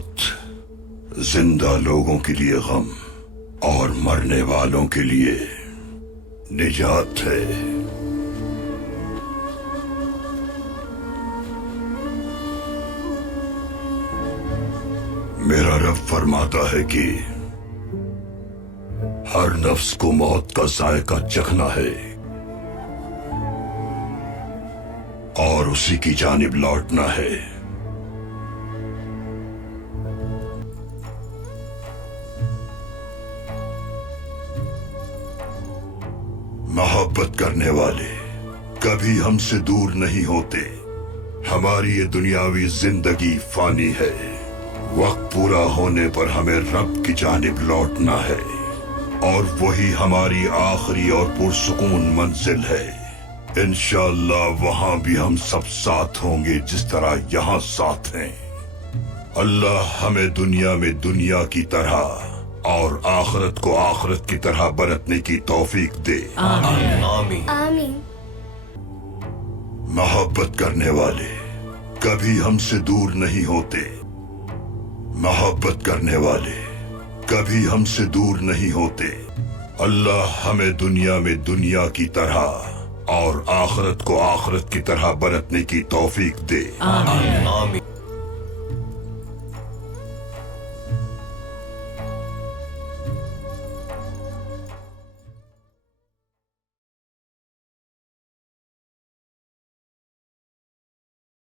मौत जिंदा लोगों के लिए गम और मरने वालों के लिए निजात है। मेरा रब फरमाता है कि हर नफ्स को मौत का जायका चखना है और उसी की जानिब लौटना है। मोहब्बत करने वाले कभी हमसे दूर नहीं होते। हमारी ये दुनियावी जिंदगी फानी है। वक्त पूरा होने पर हमें रब की जानिब लौटना है और वही हमारी आखिरी और पुरसुकून मंजिल है। इंशाअल्लाह वहां भी हम सब साथ होंगे जिस तरह यहाँ साथ हैं। अल्लाह हमें दुनिया में दुनिया की तरह और आखिरत को आखिरत की तरह बरतने की तौफीक दे। आमीन। आमीन। आमीन। मोहब्बत करने वाले कभी हमसे दूर नहीं होते। मोहब्बत करने वाले कभी हमसे दूर नहीं होते। अल्लाह हमें दुनिया में दुनिया की तरह और आखिरत को आखिरत की तरह बरतने की तौफीक दे। आमीन। आमीन।